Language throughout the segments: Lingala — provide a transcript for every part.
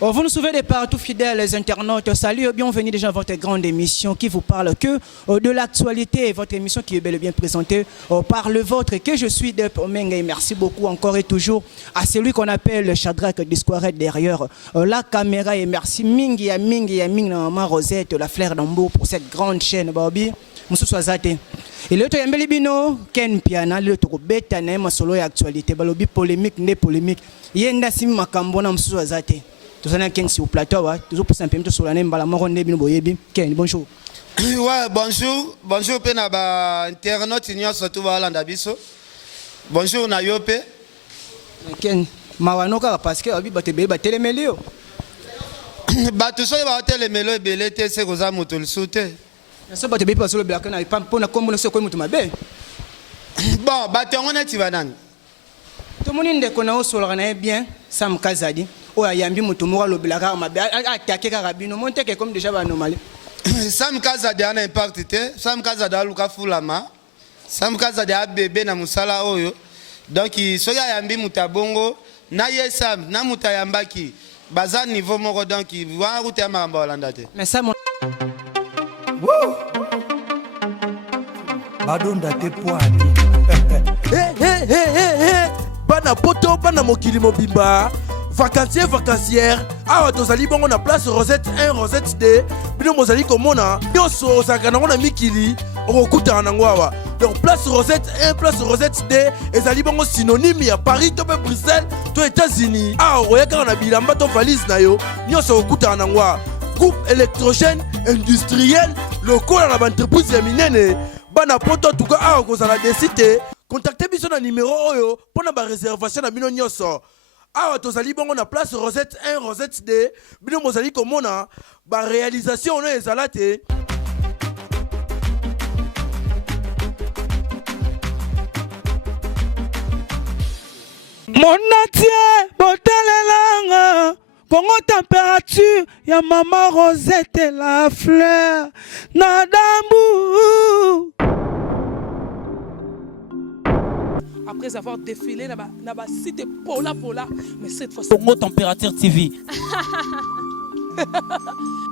Vous nous suivez de partout, fidèles les internautes. Salut et bienvenue déjà à votre grande émission qui vous parle que de l'actualité. Votre émission qui est bel et bien présentée par le vôtre, que je suis Dep Omenga. Et merci beaucoup encore et toujours à celui qu'on appelle Shadrach Discoiret derrière la caméra. Et merci Mingi à Maman Rosette, la Fleur d'Ambo pour cette grande chaîne, Bobby. Moussou Swazate. Et le Toyambeli Bino, Ken Piana, le Toko Beta, Nema Solo et actualité. Balobi polémique, né polémique. Yenda Sim Makambona Moussou Swazate. Tout ça, Ken, sur le plateau, toujours pour s'imprimer sur la name, Balamoro Nebino Boyebi. Ken, bonjour. Ouais, bonjour. Bonjour, Penaba, internaute, Ignon, surtout, Valandabiso. Bonjour, Nayope. Ken, Mawanoka, parce que Abi Batebe, Batelemélio. Batuso, il va télémélo et belete, c'est Rosa Moutoul Souté. Ce Batebe, pas sur le black, n'a pas pour la commune, ce qu'on m'a bé. Bon, Baton, on est Tivanan. Tout le monde est connu sur le bien, Sam Kazadi. Oh, Yambi Moutoumora, le black, m'a attaqué Carabino, monté comme déjà normal. Sam Kazadi a un impact, Sam Kazadi a Luka Fulama, Sam Kazadi a bébé na Moussala Oyo. Donc, il y a Yambi Moutabongo, Naye Sam, Namutayambaki, Bazan niveau moro, donc il va router à Marambalandate. Mais ça, mon. Badonda te poani. Bana poto, bana mokili mobimba. Vacancier, vacancière. Awa tozali bongo na place Rosette 1, Rosette 2. Bino mozali komona. Yoso osakana ngona mikili. Okuta nango awa. Donc place Rosette 1, place Rosette 2. Ezali bongo synonyme ya Paris, to pe Bruxelles, to États-Unis. Awa oyaka na bilamba to valise na yo. Yoso okuta nango awa. Groupe électrogène industriel local na entreprise ya minene. Bana poto tuka awa kozala desite. Contactez biso na numéro oyo pona ba réservation na bino nyoso. Awa tozali bongo na place Rosette 1, Rosette 2. Bino mozali komona ba réalisation no ezala te. Monatie botalelanga Congo température ya Maman Rosette la Fleur Nadambu. Après avoir défilé dans la cité Pola, mais cette fois Congo Température TV.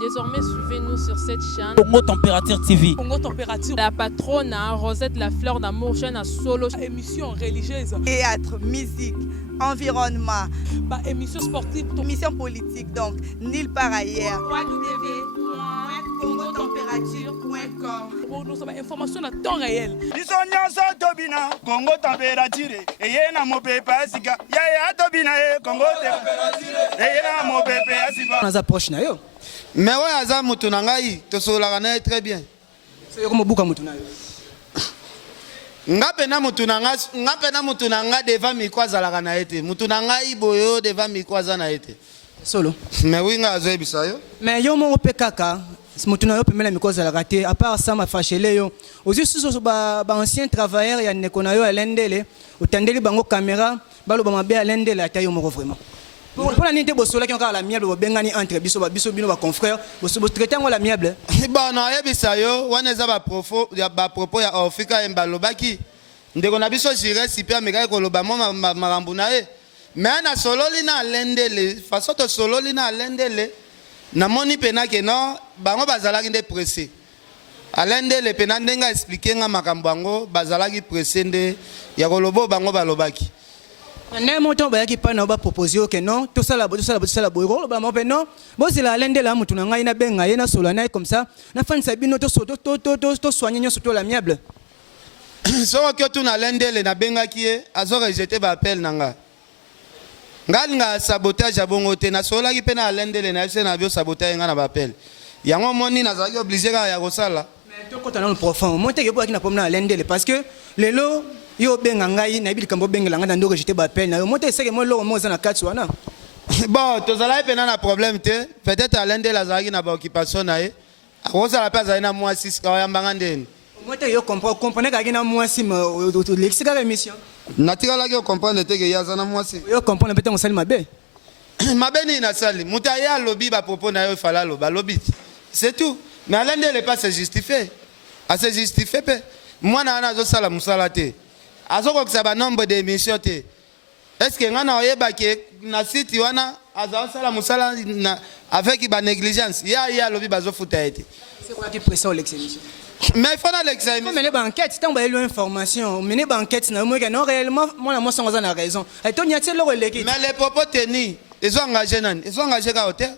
Désormais, suivez-nous sur cette chaîne. Congo Température TV. Congo Température. La patronne Rosette la Fleur d'Amour, chaîne à solo. Émission religieuse. Théâtre, musique, environnement. Émission sportive. Émission politique, donc, nulle part ailleurs. www.congotempérature.com. Pour nous avons information à temps réel. Congo Température. Et y a mon pépé Asika. Ya Tobina, Congo Température. Et y a mon pépé Asika. On approche na yo. Mais ouais, Azam Moutounangaï, te solarana très bien. C'est comme Bouka Moutouna. Ngapena Moutounanga devant Mikwaza la Ganaete. Moutounanga Iboyo devant Mikwaza Naete. Solo. Mais oui, nga Zoé Bisayo. Mais yo mon PKK. Moutouna yo pemela Mikwaza la raté. À part ça, ma fâchele yo. Aussi, sous ancien travailleur, il y a Nekona yo à l'endele. Au tendeli bango caméra. Balo bamabe à l'endele à taille moro vraiment. Pour la nité bosola qui encore la miable bengani entre biso bino ba confrère boso traiter la miable. Bon non yebisayo waneza ba propos ya Afrika embalobaki ndeko na biso jire sipe ameka ko loba mo marambu na e mais na sololi na lendele façon to sololi na lendele na moni pena ke non bango bazalaki nde pressé alendele pena ndenga expliquer nga makambo bango bazalaki pressé nde ya ko lobo bango balobaki. Ne montant ba qui pas na ba proposer que non tout ça la boiro ba mo non bon c'est la lende la mutu na ngai na benga ye na solana comme ça na fan sabino to soigner nyo surtout la miable so que tu na lende le na benga qui azo rejeter ba appel nanga nga sabotage ya bongo te na sola ki pe na lende le na se na bio sabotage nga na ba appel yango moni na zaki obligé ka ya kosala mais to kota na profond monter ke bo ki na pomna lende le parce que lelo yo benga ngai na bibi kambo bengela nga ndoko jeter ba appel na yo monter seke mo lo mo za na kati wana bon to zala pe na problème te peut-être à lende la zaki na ba occupation na e akosa la place na moi 6 ka ya mbanga ndeni monter yo comprendre ka gina moi si l'exika émission natika la ke comprendre te ke ya za na moi si yo comprendre peut-être on sali mabe mabeni na sali mutaya lobby ba propos na yo fala lo ba lobby c'est tout mais à lende le pas se justifier à se justifier pe moi na zo sala musala te azoko que ça ba nombre d'émissions te est-ce que ngana oyeba ke na site wana azala musala avec ba négligence ya lobi bazo futa été. C'est quoi qui pression l'exécution? Mais il faut dans l'examen. Mais les enquêtes, tant que l'information, mais les enquêtes, non réellement, moi sans a raison. Et toi, y a-t-il le relais? Mais les propos tenus, ils ont engagé ils ont engagé à hauteur.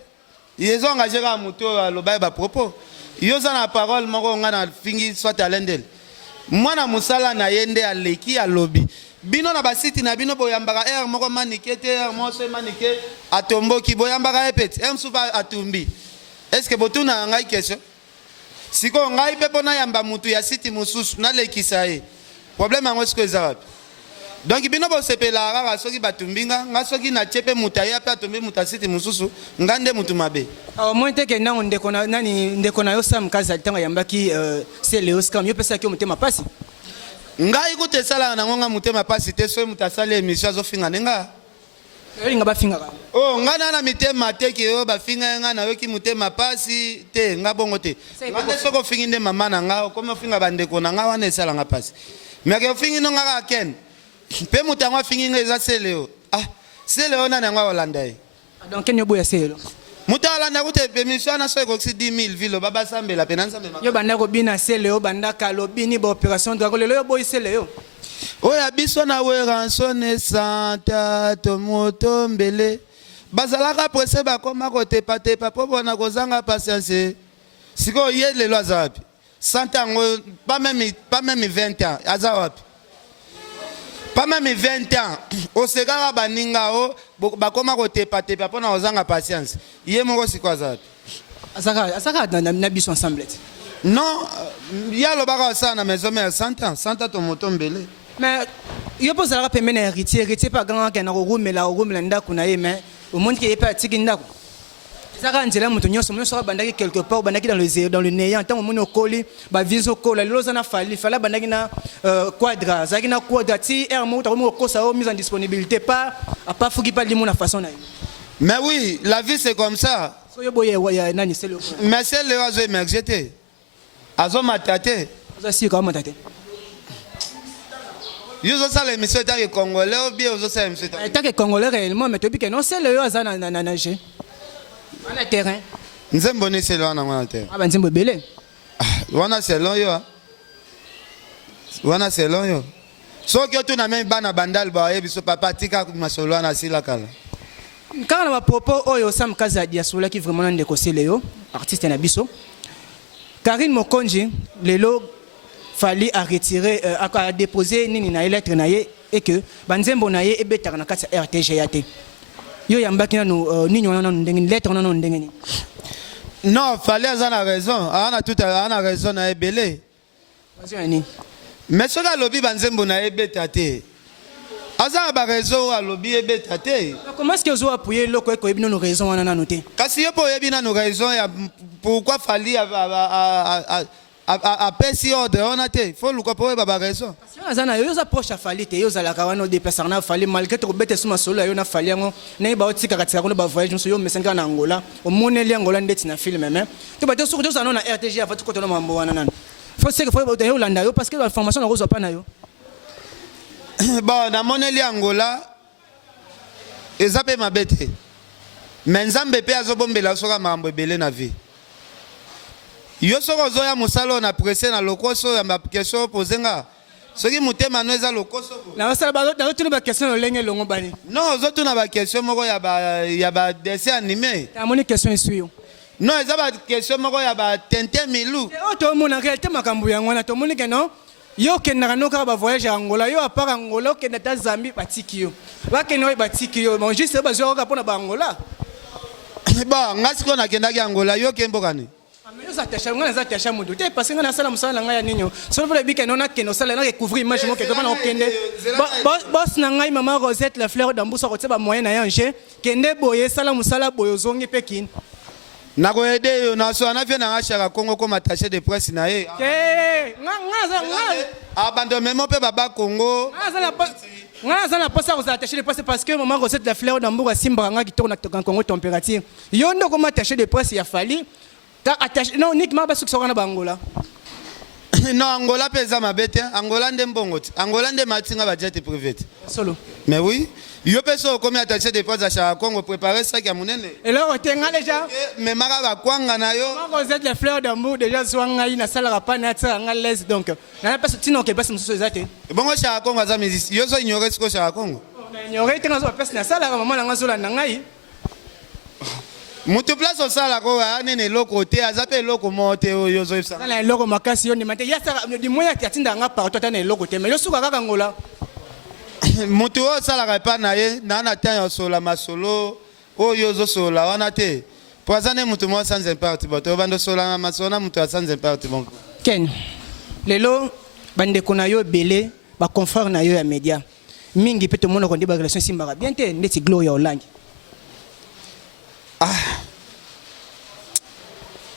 Ils ont engagé à moto à l'obay ba propos. Ils ont la parole moko ngana fingi soit à l'endel. Moi na musala na yende à leki à lobby. Bino na basiti na bino boyambaka moko manikete mo se manike atombo ki boyambaka epet msuba atumbi. Est-ce que botu na ngai question? Siko ngai pepo na yamba mutu ya siti mususu na lekisa ye. Problème ngo siko ezawapi. Donc bino bo sepela rara soki batumbinga nga soki na chepe mutaya pe atombe mutasiti mususu ngande mutu mabe. Moi te na ndeko na nani ndeko na yo sam kaza tanga yambaki c'est Léos kam yo pesa ki mutema pasi. Ngai kute sala na ngonga mutema pasi te so mutasale émission zo finga nenga. Nga ba finga ka. Oh ngana na mitema te ki yo ba finga nga na yo ki mutema pasi te nga bongo te. Ngande soko finginde mama na nga ko finga bandeko na nga wana sala nga pasi. Mais ke fingi no nga ka ken. Pe mutango fingi ngeza seleo. Ah, seleo na nga Holanda. Donc ken yo boya selo. Mutala na kute permission na so ko 10,000 vilo baba sambela penanza me. Yo banda ko bina seleo banda kalo bini ba opération drago lelo yo boy seleo. Oya biso na we ransone santa tomoto mbele. Bazalaka presse ba koma ko tepa po bona ko zanga patience. Siko ye lelo azapi. Santa ngo pas même 20 ans azawapi. Pas même 20 ans. Au segara baninga o bakoma ko tepa pona ozanga patience. Ye moko siko azapi. Azaka na biso ensemble. Non, ya lo baka sa na maison mais 100 ans, 100 ans tomoto mbele. Mais yo pose la pemene héritier pas grand que na roumela ndako na ye mais au monde qui est pas tiki ndako. Zaka nzela muto nyonso so bandaki quelque part bandaki dans le néant tant mon okoli ba viso kola lelo zana fala bandaki na quadra zaki na quadrati mo ta mo kosa mise en disponibilité pas fuki pas limona façon na. Mais oui, la vie c'est comme ça. So yo boye ya nani c'est le. Mais c'est le azo émergé. Azo matate. Ça si comment matate. Yo zo sala émission tant que congolais ou bien zo sala émission tant que congolais réellement mais topi que non c'est le azana na nager. On a terrain. Nzembo ni c'est loin na terrain. Ah ben nzembo belé. Wana c'est long yo. Wana c'est long yo. So que tu na même bana bandal ba yebiso papa tika masolo na sila kala. Quand on a propos oyo sam kaza diasola qui vraiment ndeko seleo artiste na biso. Karine Mokonji lelo fallait à retirer à déposer nini na lettre na ye et que banzembo na ye ebetaka na kati RTGAT. Yo yambaki na nini wana ndenge lettre wana ndenge ni. Non, fallait avoir raison. On a raison na ebele. Vas-y nini. Mais ce que lobby banzembo na ebetate. Aza ba raison a lobby ebetate. Comment est-ce que vous appuyez loko eko ebino no raison wana na noter? Kasi yo po yebina no raison ya pourquoi fallait à pesi ordre on a te faut le comprendre baba raison. Azana yo za proche fallait te yo za la kawana de personnes na fallait malgré to bete suma solo yo na fallait ngo na ba otika katika ko ba voyage so yo mesenga na Angola o moneli Angola ndeti na film même to ba to sur to na RTG afatu ko to na mambo wana nana faut c'est que faut ba yo landa yo parce que la formation na rozo pa na yo. Bon na moneli Angola ezape mabete mais nzambe pe azobombela soka mambo ebele na vie. Yo soko zoya musalo na pressé na lokoso ya ma question posenga. Soki mutema no eza lokoso. Na sala ba na tuna ba question lenge longo bani. Non, zo tuna ba question moko ya ba dessin animé. Ta moni question isuyo. Non, eza ba question moko ya ba Tintin Milou. O to mona réalité makambu yango na to moni ke non. Yo kenaka no ka ba voyage Angola yo apart Angola ke na ta Zambie batiki yo. Ba ke no batiki yo, bon juste ba zo ka pona ba Angola. Bon, ngasi ko na kendaki Angola yo kembo kani. Parce que nous avons un salon couvrir image boss na maman Rosette la fleur d'ambusa ko tseba moyen na yanje kende boye sala musala boyo zongi pekin na ko aider yo na so na vie na ngashaka Congo comme attaché de presse na ye abando même pe baba Congo nga na posa aux attaché de presse parce que maman Rosette la fleur d'ambusa simba nga kitoko na Congo température yo ndo comme attaché de presse ya fali. Non, uniquement parce que ça Angola. Non, Angola pesa mabete, Angola nde mbongo ti. Angola nde matinga ba jet privé. Solo. Mais oui, yo peso comme attaché des postes à Chara Congo préparer ça qui a monene. Et là, on tenga déjà. Mais mara ba kwanga na yo. Moi, vous êtes les fleurs d'amour déjà swanga ina sala rapana tsa ngalaise donc. Na pas tino ke pas muso ezate. Bongo Chara Congo za musique. Yo so ignorer ce que Chara Congo. On ignorer tenga so pesa na sala maman na ngazola na ngai. Mutu place au sala ko anene loko te azape loko mote yo zo ifsa. Na loko makasi yo ni mate ya sala di moya tiatinda nga partout tana loko te mais yo suka kaka ngola. Mutu o sala pa na ye na tan sola masolo o yo zo sola wana te. Poisane mutu mo sans impact boto bando sola na masona mutu sans impact bon. Ken. Lelo bande kona yo belé ba confrère na yo ya média. Mingi peut monde ko ndi ba relation simbara bien te ndeti Gloria Olangi.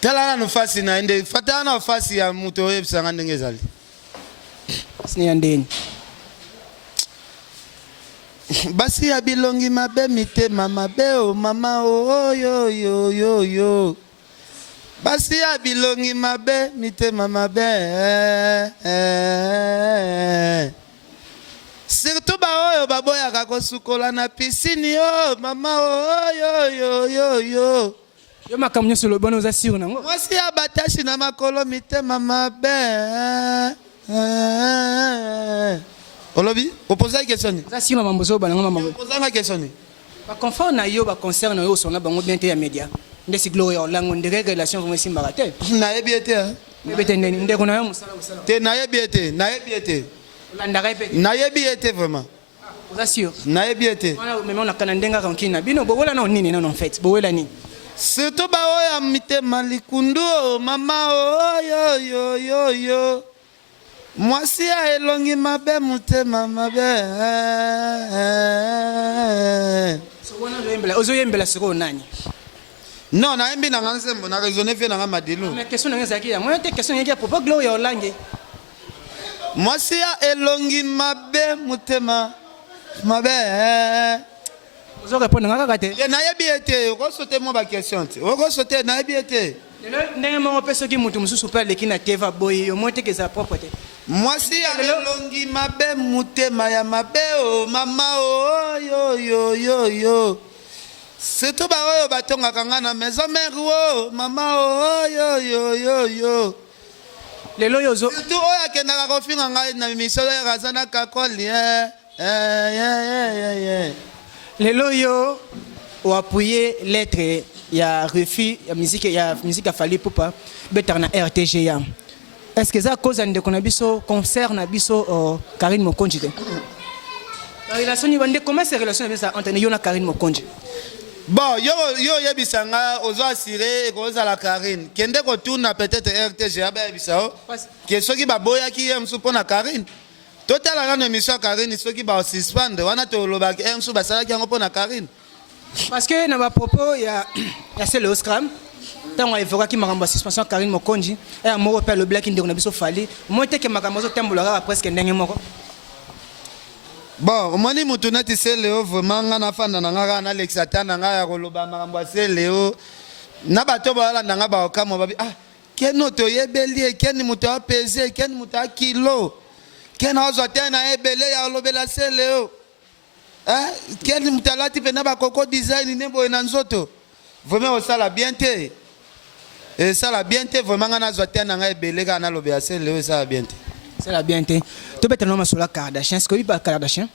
Tala na nufasi na ende fatana na nufasi ya mutu o ebisanga ndenge ezali. Sini andeni. Basi ya bilongi mabe mitema mabe o mama o yo yo yo yo. Basi ya bilongi mabe mitema mabe. Surtout ba oyo baboya kako sukola na piscine yo mama o yo yo yo yo. Yo makamnyo solo bono za siro nango. Mwasi ya batashi na makolo mitema mabe. Olobi, opposer la question. Za siro mambozo bananga mambo. Opposer la question. Ba confort na yo ba concert na yo sona bango bien te ya média. Ndesi Gloria Olangi ndege relation vraiment simbara te. Na yebiete hein. Bete ndeni ndeko na yo musala musala. Te na yebiete, na yebiete. Landa répète. Na yebiete vraiment. Za siro. Na yebiete. Wana meme on akana ndenga kankina. Bino bo wala na nini na en fait. Bo wala ni. Surtout ba oya mitema likundu mama o yo yo yo yo. Mwasi ya elongi mabe mutema mabe. So wana yembela ozo yembela siko nani? Non, na yembi na ngansembo na raisonner fait na madilu. Mais question na ngezaki ya. Moi te question yaki propos Gloria Olangi. Mwasi ya elongi mabe mutema mabe. Ozo répondre ngaka kate. Na yebiete, ko sauter mo ba question. Ko sauter na yebiete. Ndenge mo peso ki mutu mususu pa leki na teva boy yo mo te ke sa propre te. Mwasi ya elongi mabe mutema ya mabe o mama o yo yo yo yo. Surtout ba oyo batonga kanga na maison mère o mama o yo yo yo yo. Lelo yo zo. Surtout oyo akendaka kofinga ngai na miso ya kazana kakoli Lelo yo o appuyer lettre ya refus ya musique a fallu poupa betar na RTGA. Est-ce que ça cause de konabiso concert na biso Karine Mokonji te? La relation ni bande comment ces relations avec ça entre yo na Karine Mokonji? Bon, yo yebisanga ozo assurer ko za la Karine. Kende ko tourna peut-être RTGA ba yebisao. Que soki ba boya ki em su pona Karine. Total la émission Karine soki ba suspendre wana to lobaki em su basala ki ngo pona Karine. Parce que na ba propos ya c'est le scrum. Tant on évoque qui m'a suspension Karine Mokonji et à moi le black indi on a biso fali. Moi te que makambo tembola presque ndenge moko. Bon, omoni mutu neti se leo vraiment nga na fanda na nga na Alexata na nga ya koloba makambo se leo na bato bala na nga ba okamo babi keno to yebeli keni mutu apese keni mutu akilo kena ozo tena ebele ya lobela se leo keni mutu alati pe na ba koko design nembo na nzoto vraiment osala bien te et ça la bien te vraiment nga na zo tena nga ebele ka na lobela se leo ça la bien te. C'est la bien te. Tu peux te nommer sur la Kardashian. Est-ce que tu peux Kardashian?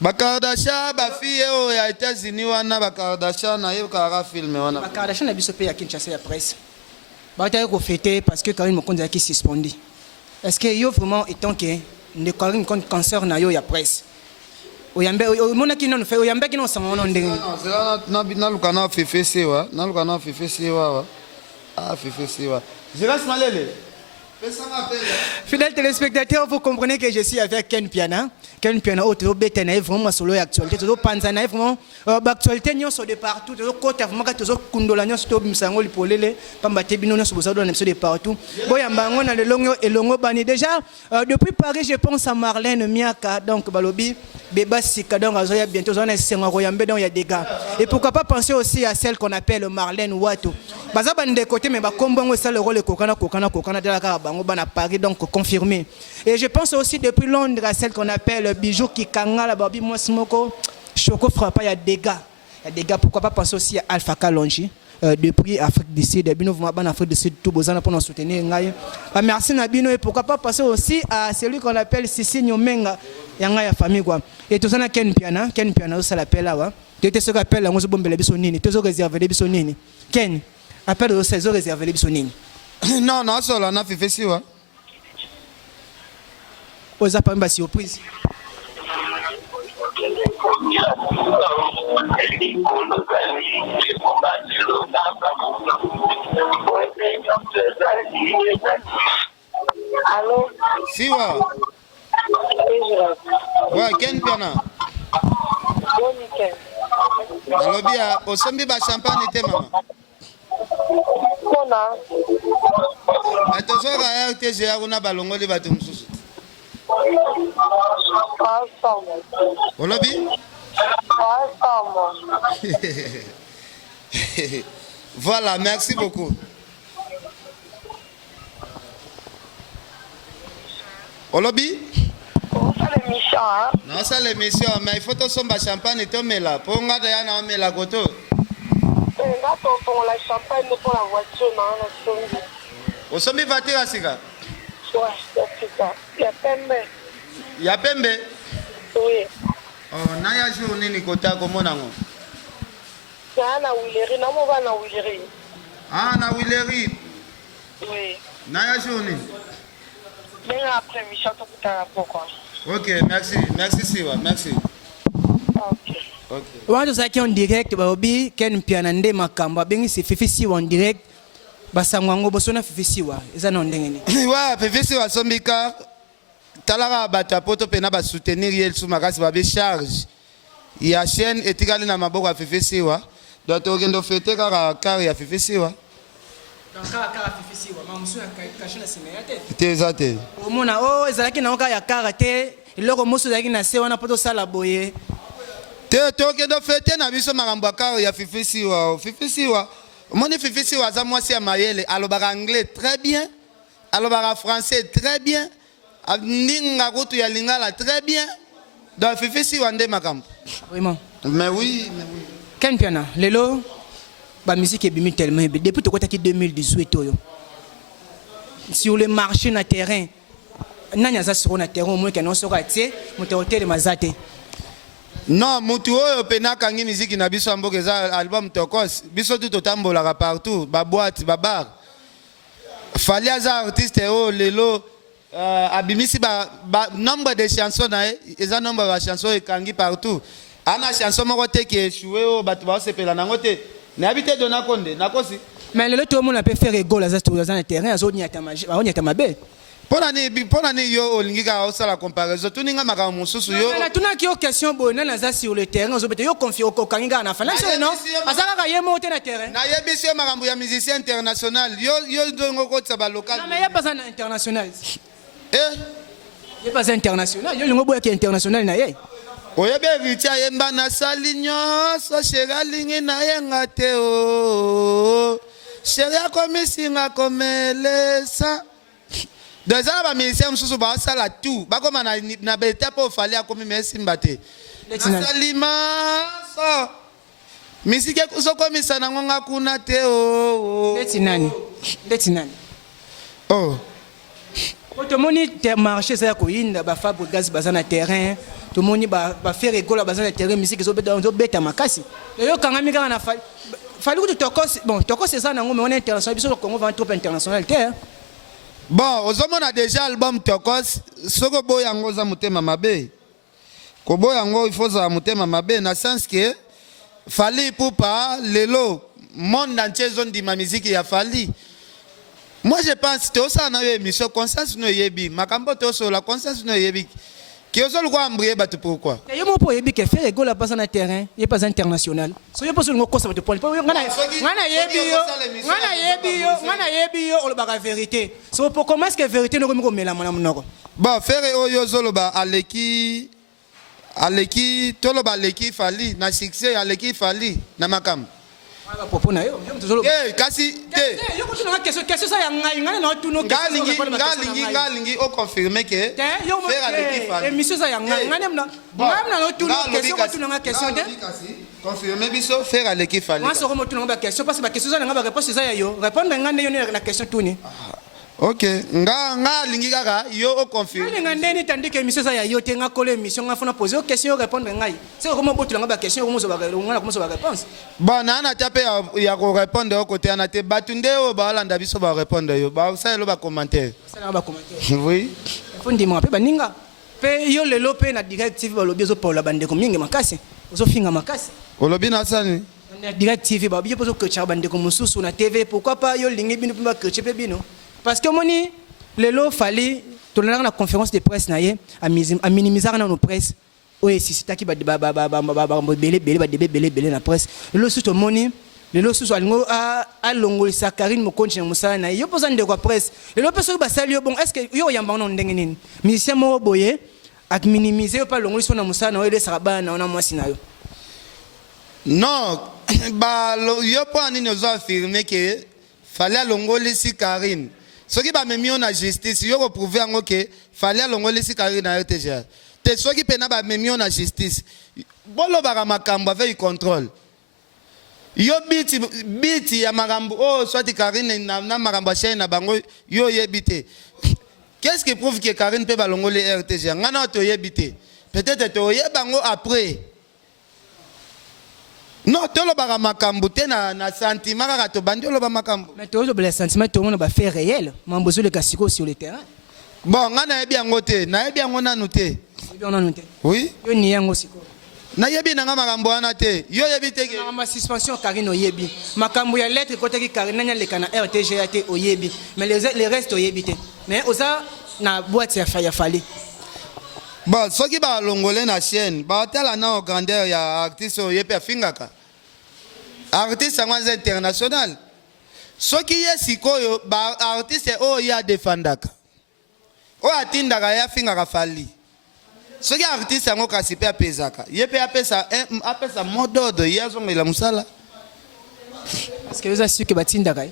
Ba Kardashian ba fille o ya États-Unis wana ba Kardashian na yo ka filmer wana. Ba Kardashian na biso pe ya Kinshasa ya presse. Ba ta ko fêter parce que Karine Mokonzi a qui suspendu. Est-ce que yo vraiment étant que ne Karine contre cancer na yo ya presse? Oyambe mona ki non fait oyambe ki non sama on ndenge. Na lukana fefe sewa, na lukana fefe sewa. Fefe sewa. Je reste malele. Fidèles téléspectateurs, vous comprenez que je suis avec Ken Piana. Ken Piana, autre bête, vraiment solo actualité. Toujours panzana, vraiment actualité, nous sommes de partout. Toujours côté, vraiment que toujours kundola, nous sommes misango li polele, pambate bino, nous sommes de partout. Boyambango na le longo et longo bani. Déjà, depuis Paris, je pense à Marlène Miaka, donc Balobi, Beba Sika, donc Azoya bientôt, on est sans royambe, donc il y a des gars. Et pourquoi pas penser aussi à celle qu'on appelle Marlène Wato. Baza bande côté, mais bah combien ça le rôle kokana de la carabang. bango bana Paris donc confirmé. Et je pense aussi depuis Londres à celle qu'on appelle Bijou Kikanga la babi moi smoko choco frappe il y a des gars. Il y a des gars pourquoi pas penser aussi à Alpha Kalonji. Depuis Afrique du Sud, Bino en Afrique du Sud, tout besoin pour nous soutenir. Merci Nabino et pourquoi pas passer aussi à celui qu'on appelle Sissi Nyomenga, Yanga famille quoi. Et tout ça na Ken Piana, ça l'appelle là. Tu es ce qu'on appelle on se bombe les bisonini, tu es réservé les bisonini. Ken, appelle aux 16 réservé les bisonini. Non, non, solo na fait si wa. Aux appels bas surprise. Allô? Siwa. Ouais, Ken Piana. Bon week-end. Alobia, osombi ba champagne te mama. Kona? Atozora RTG ya kuna balongoli batu msusu. Ensemble. Olobi? Ensemble. Voilà, merci beaucoup. Olobi? On fait l'émission, hein? Non, ça l'émission, mais il faut que somba champagne et tomber là. Pour nga de yana me la goto. Là, pour la champagne, pour la voiture, non, la sombi. Osombi vatira siga? Ouais, c'est ça. Il y a Pembe. Il y a Pembe? Oui. Oh, naya journée ni kota komona ngo. Il y a na Willery, non, on va na Willery. Ah, na Willery. Oui. Naya journée. Mais après, Michel, tu peux t'en pourquoi? Ok, merci. Merci Siwa, merci. Ok. Ok. Watu zaki en direct baobi Ken Piana nde makamba bengi si Fifi Siwa en direct basangwango bosona Fifi Siwa eza na ndenge ni. Ouais, Fifi Siwa sombika talaka bata poto pena ba soutenir yel sous makasi ba be charge. Ya chaîne etikali na maboko ya Fifi Siwa. Donc tokendo fete kaka car ya Fifi Siwa. Donc kaka Fifi Siwa mamusu ya kashi na sima yate. Tezate. Omona oh ezalaki na oka ya karate iloko musu zaki na se wana poto sala boye. Tokendo fete na biso makambo car ya Fifi Siwa. Fifi Siwa. Moni Fifi Siwa za mwasi ya mayele alobaka anglais très bien. Alobaka français très bien. Ninga kutu ya lingala très bien. Donc Fifi Siwa nde makambo. Vraiment. Mais oui, mais oui. Ken Piana lelo ba musique ebimi tellement depuis to kota ki 2018 oyo. Sur le marché na terrain. Nanya za sur na terrain mo kenon soka tie moto hotel mazate. Non, mutu oyo pena kangi miziki na biso amboka eza album Tokos. Biso tout otambolaka partout, ba boîte, ba bar. Fali aza artiste o lelo abimisi ba nombre de chansons na eza nombre de chansons ekangi partout. Ana chanson moko te ki échoué o batu ba sepela nango te. Na habité dona konde, nakosi. Mais le tout le monde a pu faire égale à ce terrain, à zone Yatamabe. Pour l'année, yo, Olingiga, ça la comparaison. Tout n'est pas ma mususu yo. La tuna qui question bonne, na sur le terrain, yo confie au Kanga na fana non. Azaka yé monter na terrain. Na yebisi makambo ya musicien international. Yo dongo ko tsaba local. Non mais y a pas un international. Eh? Y a pas un international. Yo lingo boya ki international na yé. Oyebe richa yemba na salinyo so shega lingi na yenga te o. Shega komisinga komelesa. Deux ans, les musiciens sont là tout. Bah comme na beta pour fallait comme merci mbate. Salima so. Musique so comme ça na ngonga kuna te o. Letinani. Oh. Tout le monde marché ça ko inda ba fabrique gaz bazana terrain. Tout le monde ba faire école bazana terrain musique zo beta makasi. Yo kanga mi kana fali. Fali ko Tokos bon Tokos c'est ça na ngomé on est international biso Congo va trop international terre. Bon, ozomona déjà album Tokos, soko boyango za mutema mabe. Ko boyango il faut za mutema mabe na sens que Fali Ipupa lelo monde entier zone di ma musique ya Fali. Moi je pense que ça na yo émission conscience no yebi, makambo to so la conscience no yebi. Qui ozo le quoi embrier batu pourquoi? Yo mo po yebi ke faire école la passe na terrain, il pas international. So yo pas sur ngoko ça te point. Ngana yebi yo o le ba vérité. So pour comment est-ce que vérité no ko mela mona mnoko? Bon, faire oyo zoloba aleki toloba aleki Fali na succès aleki Fali na makam. À propos na yo, yo tozolo. Kasi te. Yo ko tuna question ça ya ngai ngana na tuno Ngalingi o confirmer que yo mo faire avec qui fallait. émission ça ya ngai ngana na no tuno question ko tuna question te. Confirmer biso faire avec qui fallait. Moi so ko mo tuna ba question parce que ba question ça nga ba réponse ça ya yo. Répondre ngana yo na question tuni. OK, nga lingi kaka yo o confirmer. Nga ndeni tandis que émission ça ya yo te nga coller émission nga fona poser question répondre ngai. C'est comment botula nga ba question ko mo so ba ngana ko mo so ba réponse. Bon, na tape ya ko répondre au côté na te batunde o ba landa biso ba répondre yo. Ba ça lo ba commentaire. Ça ba commentaire. Oui. Fondi mo pe baninga. Pe yo lelo pe na directive ba lobi zo paula bande ko mingi makasi. Ozo finga makasi. Olobi na sani. Na directive ba biye pozo ko cha bande ko mususu na TV pourquoi pas yo lingi bino pa que chepe bino. Parce que moni lelo fallait tourner la conférence de presse na ye à minimiser na nos presse. Oui, si c'est qui ba belé na presse. Lelo sous moni lelo sous alingo a longo sakarine mo continue musala na yo poza ndeko presse. Lelo peso ba sali yo bon est-ce que yo yamba na ndenge nini? Musicien mo boye ak minimiser yo pa longo so na musala na yo de saraba na ona mwasi na yo. Non, bah yo pas ni nous affirmer que fallait longoli si Karine. Ce qui va me mis en justice, yo reprouver en que fallait longoli si Karine na RTGA. Te ce qui pena ba me mis en justice. Bolo ba makambo avec contrôle. Yo biti ya makambo oh soit Karine na makambo chaîne na bango yo yebité. Qu'est-ce qui prouve que Karine peut ba longoli RTGA? Ngana to yebité. Peut-être to yebango après. Non, tu as makambo te na sentiment kaka to bandi lo ba makambo. Mais tu as le sentiment tout le monde va faire réel. Moi besoin de casiko sur le terrain. Bon, ngana yebi yango te, na yebi yango nanu te. Yebi on te. Oui. Yo ni yango siko. Na yebi na makambo ana te. Yo yebi te ke. Na ma suspension Karine oyebi. Makambo ya lettre côté ki Karine nya le kana RTGA te oyebi. Mais les restes oyebi te. Mais oza na boîte ya fallait. Bon, ce qui va longolé na chaîne, ba tala na grandeur ya artiste yepe fingaka. Artiste international. Ce qui est sikoyo ba artiste o ya defendaka. O atindaka ya fingaka fali. Ce qui est artiste ngo kasipe apezaka. Yepe apesa mot d'ordre yazongela musala. Parce que vous assurez que batindaka.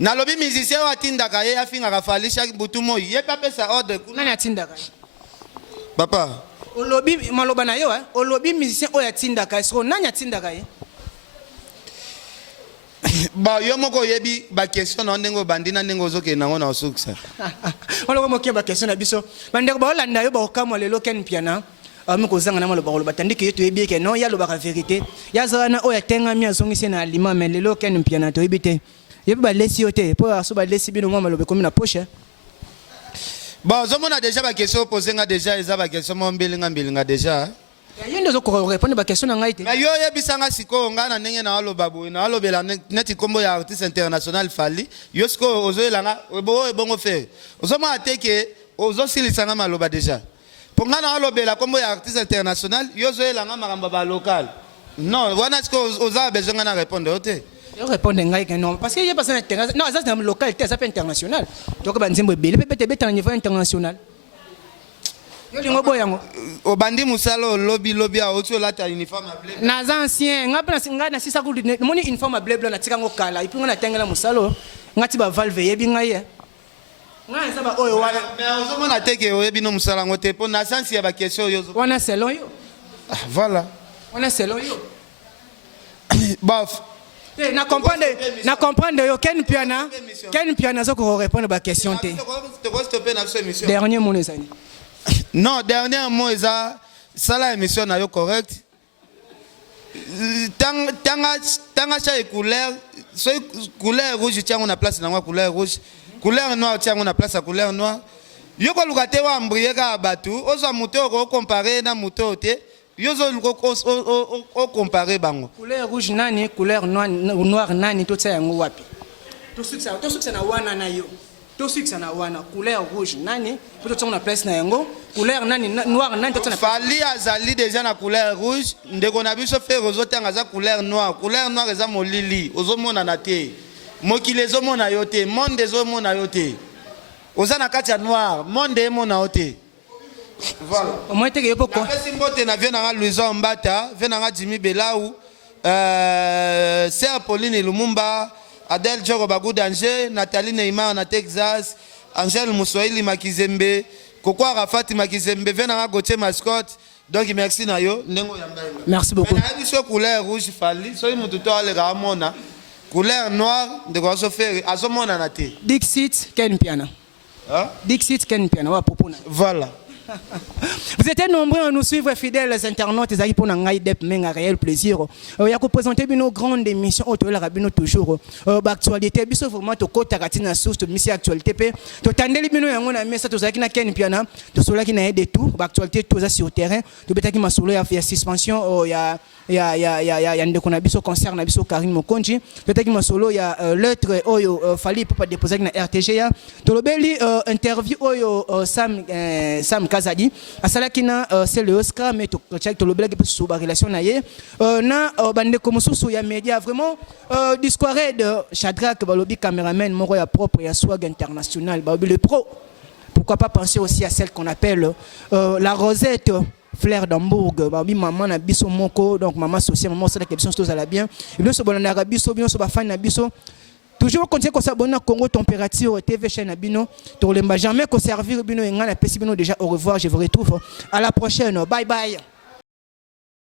Na lobi musicien o atindaka ya fingaka fali chaque butumo yepe apesa ordre. Nani atindaka? Papa. Olobi maloba na yo olobi musicien o yatindaka so nani atindaka ye? Ba yo moko yebi ba question na ndengo bandina ndengo zoke na ngona osuksa. Wala mo ke ba question na biso. Bandeko ba olanda yo ba okamwa lelo ken piana. Amiko zanga na maloba lo batandi ke to yebi ke non ya lo ba vérité. Ya zana o ya tenga mi azongisi na aliment mais lelo ken piana to yebite. Yebi ba lesi yote po aso ba lesi bino mama lobe komi na poche. Bon, je m'en a déjà ma question posée déjà, ils ont ma question mon bilinga déjà. Il y a des gens répondre à question na été. Mais yo yebisanga siko nga na ndenge na alo babu na alo bela neti kombo ya artiste international fali. Yo siko ozo elanga ebo ebongo fe. Ozo ma ateke ozo silisanga maloba déjà. Pour nga na alo bela kombo ya artiste international, yo zo elanga maramba ba local. Non, wana siko oza besoin na répondre ote. Yo répondre ngai que non parce que il y a pas international. Non, ça c'est un local, ça pas international. Donc ba nzembo bele peut être à niveau international. Yo lingo boyango. Obandi musalo lobby a otu lata uniforme bleu. Na ancien ngapa na sisa ku moni uniforme bleu na tika ngo kala ipi ngona tengela musalo ngati ba valve yebi ngai. Ngai za ba oyo wala. Mais ozo mona teke oyebi no musala ngote po na sensi ya ba question yo. Wana selon yo. Voilà. Wana selon yo. Bof. Na comprendre yo ken piana zo ko répondre ba question te. Dernier mot les amis. Non, dernier mot ça la émission na yo correct. Tanga cha couleur, so couleur rouge tiens on a place na couleur rouge. Couleur noire tiens on a place à couleur noire. Yo ko lukate wa mbriye ka batu, ozo moto ko comparer na moto te. Yo zo ko comparer bango. Couleur rouge nani, couleur noire nani to tsa yango wapi. To suksa na wana na yo. To suksa na wana couleur rouge nani, to tsa na place na yango. Couleur nani noire nani to tsa na fali azali déjà na couleur rouge, ndeko na biso fe ozo tanga za couleur noire. Couleur noire eza molili, ozo mona na te. Mokile zo mona yo te, monde zo mona yo te. Oza na kati ya noir, monde mona yo te. Voilà. Au moins te que poko. Na pesi mbote na vient na Louison Mbata, vient na Jimmy Belaou, Sœur Pauline Lumumba, Adèle Djoko Bagou d'Angers, Nathalie Neymar na Texas, Angèle Moussoïli Makizembe, Koko Arafati Makizembe, Venanga Gauthier Mascotte. Donc merci Nayo. Merci beaucoup. Mais sur couleur rouge fali, so imu tuto ale ramona. Couleur noire de quoi se faire à ce moment na té. Dixit Ken Piana. Hein? Dixit Ken Piana wa popona. Voilà. Vous êtes nombreux à nous suivre, fidèles internautes, et pour nous un réel plaisir. Il y a présenté une grande émission, toujours d'actualité. Il y a vraiment de côté à source de mission actualité. Tu as des de tout, l'actualité tout sur le terrain. Tu as des suspension, il y a un concert na Karim Mokonji. Peut-être solo il y a l'autre oyo fallait pour déposer na RTGA. Tu as interview oyo Sam Kazadi. Asalakina c'est le Oscar mais tu check tu le blague sur la relation na ye. Na bande comme sous ya média vraiment discours de Shadrack Balobi caméraman mon ya propre ya swag international Balobi le pro. Pourquoi pas penser aussi à celle qu'on appelle la Rosette Flair d'Hambourg, babi maman na biso moko donc maman social maman c'est la question tout ça la bien et bien so bolanda biso bien so ba fan na biso toujours continuer qu'on s'abonne à Congo Température TV chaîne na bino to lemba jamais qu'on servir bino ngana pesi bino déjà au revoir je vous retrouve à la prochaine bye bye.